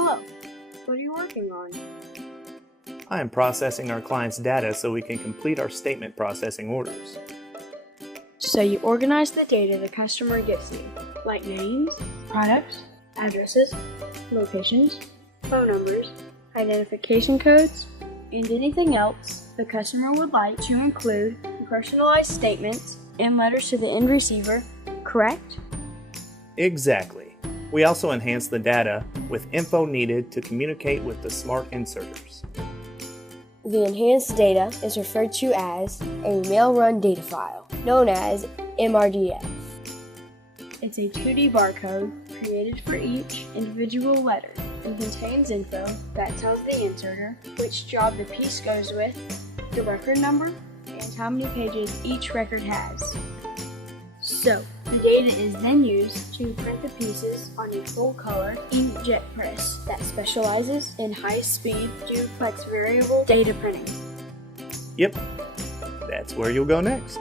Hello. What are you working on? I am processing our client's data so we can complete our statement processing orders. So you organize the data the customer gives you, like names, products, addresses, locations, phone numbers, identification codes, and anything else the customer would like to include in personalized statements and letters to the end receiver, correct? Exactly. We also enhance the data with info needed to communicate with the smart inserters. The enhanced data is referred to as a mail-run data file, known as MRDF. It's a 2D barcode created for each individual letter and contains info that tells the inserter which job the piece goes with, the record number, and how many pages each record has. So, the data is then used to print the pieces on a full-color inkjet press that specializes in high-speed duplex variable data printing. Yep, that's where you'll go next.